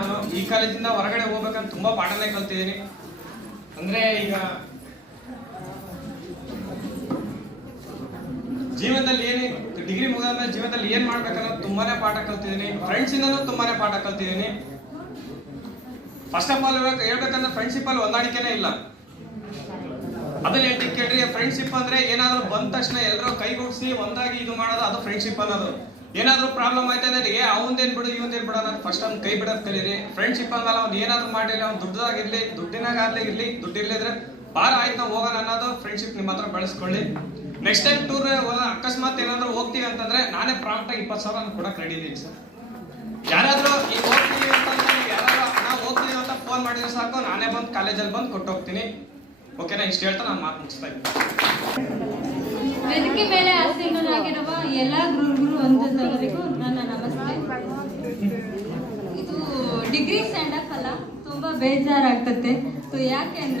ನಾನು ಈ ಕಾಲೇಜಿಂದ ಹೊರಗಡೆ ಹೋಗ್ಬೇಕಂತ ತುಂಬಾ ಪಾಠನೇ ಕಲ್ತಿದ್ದೀನಿ. ಅಂದ್ರೆ ಈಗ ಜೀವನದಲ್ಲಿ ಡಿಗ್ರಿ ಮುಗಿದ ಜೀವನದಲ್ಲಿ ಏನ್ ಮಾಡ್ಬೇಕನ್ನೋದು ತುಂಬಾನೇ ಪಾಠ ಕಲ್ತಿದ್ದೀನಿ. ಫ್ರೆಂಡ್ಸ್ ಇಂದನೂ ತುಂಬಾನೇ ಪಾಠ ಕಲ್ತಿದ್ದೀನಿ. ಫಸ್ಟ್ ಆಫ್ ಆಲ್ ಹೇಳ್ಬೇಕಂದ್ರೆ ಫ್ರೆಂಡ್ಶಿಪ್ ಅಲ್ಲಿ ಹೊಂದಾಣಿಕೆನೇ ಇಲ್ಲ. ಅದನ್ನ ಹೇಳ್ತೀನಿ ಕೇಳ್ರಿ, ಫ್ರೆಂಡ್ಶಿಪ್ ಅಂದ್ರೆ ಏನಾದ್ರು ಬಂದ ತಕ್ಷಣ ಎಲ್ಲರೂ ಕೈಗೂಡಿಸಿ ಒಂದಾಗಿ ಇದು ಮಾಡೋದು, ಅದು ಫ್ರೆಂಡ್ಶಿಪ್ ಅನ್ನೋದು. ಏನಾದ್ರು ಪ್ರಾಬ್ಲಮ್ ಆಯ್ತಾ ಅಂದ್ರೆ ಅವಂದೇನ್ ಬಿಡು ಇವಂದೇನ್ ಬಿಡು ಅನ್ನೋದು ಫಸ್ಟ್ ಅವ್ನು ಕೈ ಬಿಡೋದ್ ಕಲೀರಿ. ಫ್ರೆಂಡ್ಶಿಪ್ ಅಂದಲ್ಲ, ಅವ್ನು ಏನಾದ್ರು ಮಾಡಿಲ್ಲ, ಅವ್ನು ದುಡ್ಡಾಗಿರ್ಲಿ ದುಡ್ಡಿನಾಗ್ಲಿ ಇರ್ಲಿ, ದುಡ್ಡಿರ್ಲಿದ್ರೆ ಬಾರ ಆಯ್ತು ನಾವು ಹೋಗೋಣ ಅನ್ನೋದು ಫ್ರೆಂಡ್ಶಿಪ್ ನಿಮ್ಮ ಹತ್ರ ಬೆಳೆಸ್ಕೊಳ್ಳಿ. ನೆಕ್ಸ್ಟ್ ಟೈಮ್ ಟೂರ್ ಅಕಸ್ಮಾತ್ ಏನಾದ್ರು ಹೋಗ್ತೀವಿ ಅಂತಂದ್ರೆ ನಾನೇ ಪ್ರಾಂಪ್ಟ್ 20,000 ಕೂಡ ರೆಡಿ ಇದೀನಿ ಸರ್. ಯಾರಾದ್ರೂ ಈಗ ಹೋಗ್ತೀವಿ ಅಂತಂದ್ರೆ ಯಾರಾದ್ರೂ ನಾವು ಹೋಗ್ತೀವಿ ಅಂತ ಫೋನ್ ಮಾಡಿದ್ರೆ ಸಾಕು, ನಾನೇ ಬಂದು ಕಾಲೇಜಲ್ಲಿ ಬಂದು ಕೊಟ್ಟು ಹೋಗ್ತೀನಿ. ಓಕೆನಾ? ಇಷ್ಟು ಹೇಳ್ತಾ ನಾನು ಮಾತು ಮುಗಿಸ್ತಾ ಇದ್ದೀನಿ. ವೇದಿಕೆ ಮೇಲೆ ಆಸೀನರಾಗಿರುವ ಎಲ್ಲ ಗುರುಗಳು ಅಂತವರಿಗೂ ನನ್ನ ನಮಸ್ತೆ. ಇದು ಡಿಗ್ರಿ ಸ್ಟ್ಯಾಂಡ್ ಅಪ್ ಅಲ್ಲ, ತುಂಬಾ ಬೇಜಾರಾಗ್ತದೆ. ಯಾಕೆ ಅಂದ್ರೆ